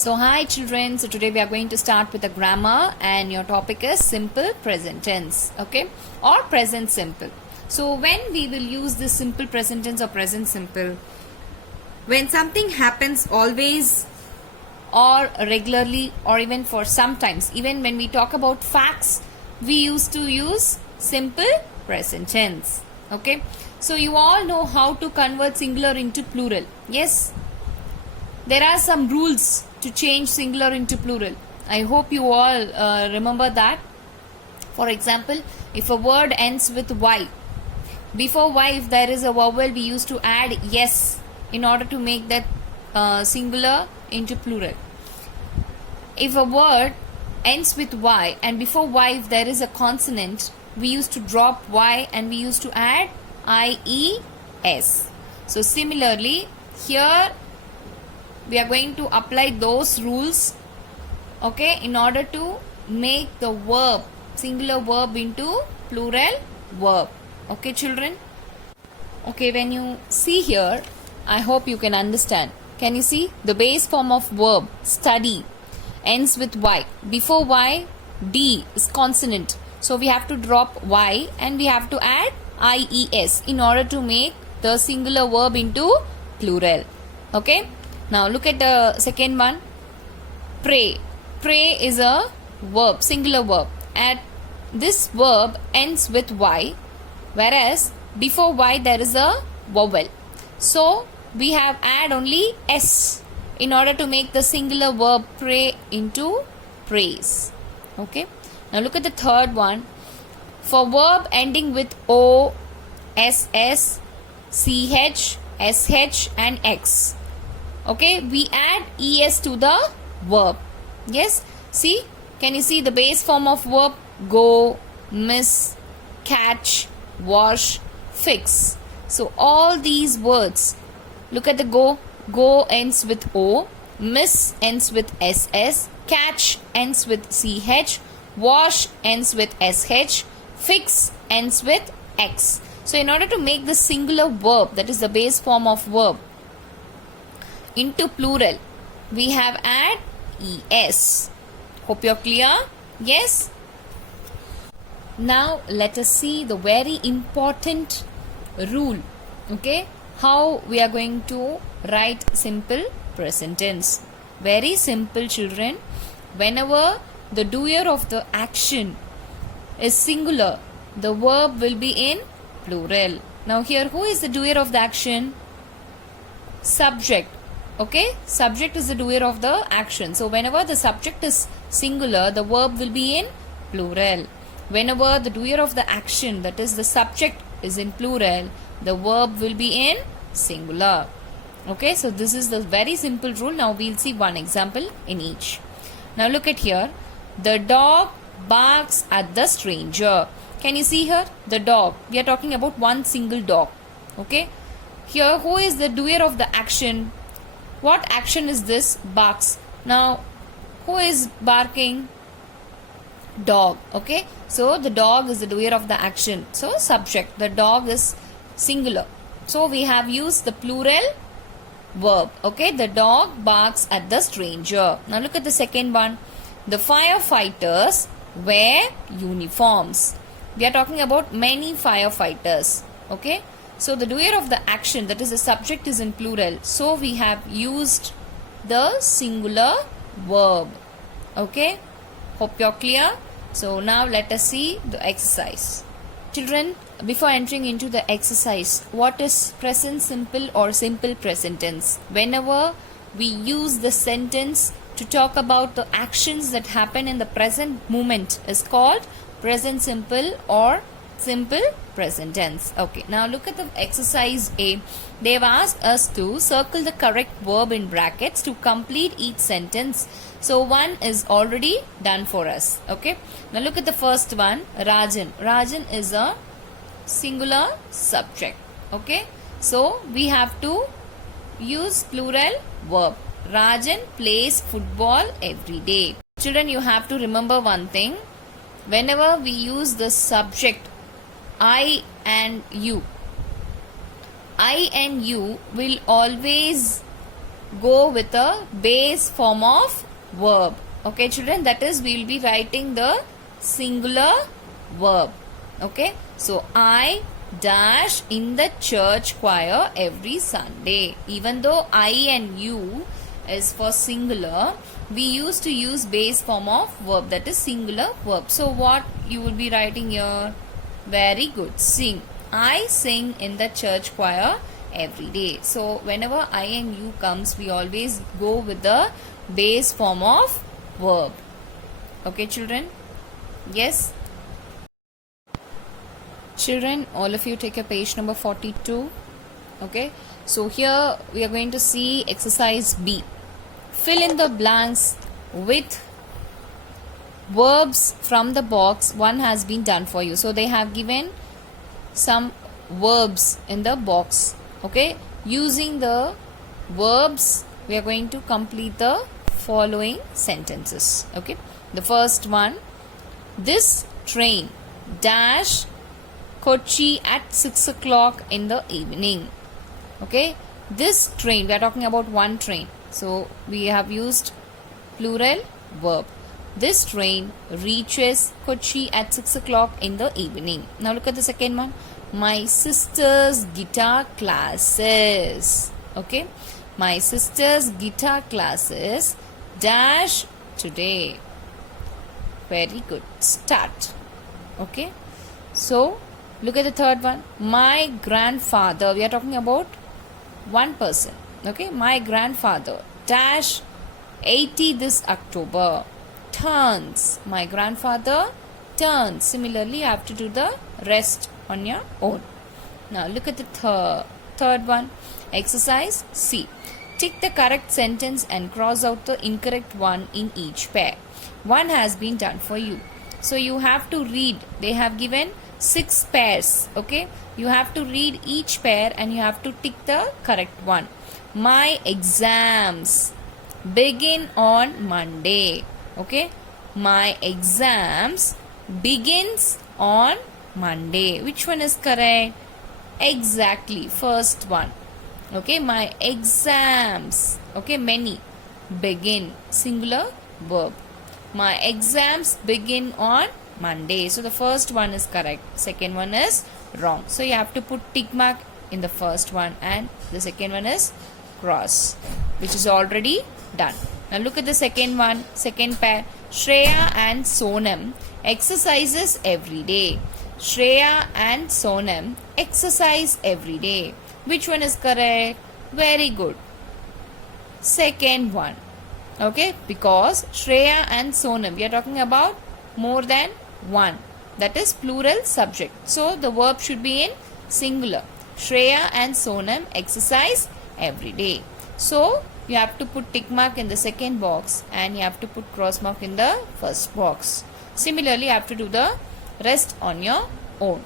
So hi children, so today we are going to start with the grammar and your topic is simple present tense, okay, or present simple. So when we will use this simple present tense or present simple, when something happens always or regularly or even for sometimes, even when we talk about facts, we used to use simple present tense, okay. So you all know how to convert singular into plural, yes. There are some rules to change singular into plural. I hope you all remember that. For example, if a word ends with Y, before Y if there is a vowel we used to add yes in order to make that singular into plural. If a word ends with Y and before Y if there is a consonant, we used to drop Y and we used to add IES. So similarly here we are going to apply those rules, okay, in order to make the verb, singular verb into plural verb, okay children. Okay, when you see here, I hope you can understand. Can you see the base form of verb study ends with Y, before Y D is consonant, so we have to drop Y and we have to add IES in order to make the singular verb into plural, okay. Now look at the second one. Pray. Pray is a verb, singular verb. And this verb ends with Y, whereas before Y there is a vowel. So we have add only S in order to make the singular verb pray into praise. Okay. Now look at the third one. For verb ending with O, SS, CH, SH and X. Okay, we add es to the verb. Yes, see, can you see the base form of verb? Go, miss, catch, wash, fix. So all these words, look at the go. Go ends with O, miss ends with SS, catch ends with CH, wash ends with SH, fix ends with X. So in order to make the singular verb, that is the base form of verb, into plural, we have add es. Hope you're clear? Yes. Now let us see the very important rule, okay, how we are going to write simple present tense. Very simple children. Whenever the doer of the action is singular, the verb will be in plural. Now here, who is the doer of the action? Subject. Okay, subject is the doer of the action. So whenever the subject is singular, the verb will be in plural. Whenever the doer of the action, that is the subject, is in plural, the verb will be in singular. Okay, so this is the very simple rule. Now we'll see one example in each. Now look at here. The dog barks at the stranger. Can you see here? The dog. We are talking about one single dog. Okay. Here, who is the doer of the action? What action is this? Barks. Now, who is barking? Dog. Okay. So, the dog is the doer of the action. So, subject. The dog is singular. So, we have used the plural verb. Okay. The dog barks at the stranger. Now, look at the second one. The firefighters wear uniforms. We are talking about many firefighters. Okay. So the doer of the action, that is the subject, is in plural. So we have used the singular verb. Okay. Hope you're clear. So now let us see the exercise. Children, before entering into the exercise, what is present simple or simple present tense? Whenever we use the sentence to talk about the actions that happen in the present moment is called present simple or simple present tense. Okay, now look at the exercise A. They have asked us to circle the correct verb in brackets to complete each sentence. So one is already done for us. Okay, now look at the first one. Rajan. Rajan is a singular subject. Okay, so we have to use plural verb. Rajan plays football every day. Children, you have to remember one thing. Whenever we use the subject I and you will always go with a base form of verb. Okay, children, that is, we will be writing the singular verb. Okay, so I dash in the church choir every Sunday. Even though I and you is for singular, we used to use base form of verb, that is singular verb. So what you will be writing here? Very good. Sing. I sing in the church choir every day. So whenever I and you comes, we always go with the base form of verb. Okay, children? Yes? Children, all of you take a page number 42. Okay, so here we are going to see exercise B. Fill in the blanks with verbs from the box. One has been done for you. So they have given some verbs in the box. Okay, using the verbs, we are going to complete the following sentences. Okay, the first one, this train dash Kochi at 6 o'clock in the evening. Okay, this train, we are talking about one train. So we have used plural verb. This train reaches Kochi at 6 o'clock in the evening. Now look at the second one. My sister's guitar classes. Okay, my sister's guitar classes dash today. Very good. Start. Okay, so look at the third one. My grandfather, we are talking about one person. Okay, my grandfather dash 80 this October. Turns. My grandfather turns. Similarly, you have to do the rest on your own. Now look at the third one. Exercise C. Tick the correct sentence and cross out the incorrect one in each pair. One has been done for you. So you have to read. They have given 6 pairs. Okay, you have to read each pair and you have to tick the correct one. My exams begin on Monday. Okay, my exams begins on Monday. Which one is correct? Exactly, first one. Okay, my exams. Okay, many. Begin, singular verb. My exams begin on Monday. So the first one is correct. Second one is wrong. So you have to put tick mark in the first one and the second one is cross, which is already done. Now look at the second one, second pair. Shreya and Sonam exercises every day. Shreya and Sonam exercise every day. Which one is correct? Very good. Second one. Okay, because Shreya and Sonam, we are talking about more than one. That is plural subject. So the verb should be in singular. Shreya and Sonam exercise every day. So you have to put tick mark in the second box and you have to put cross mark in the first box. Similarly, you have to do the rest on your own.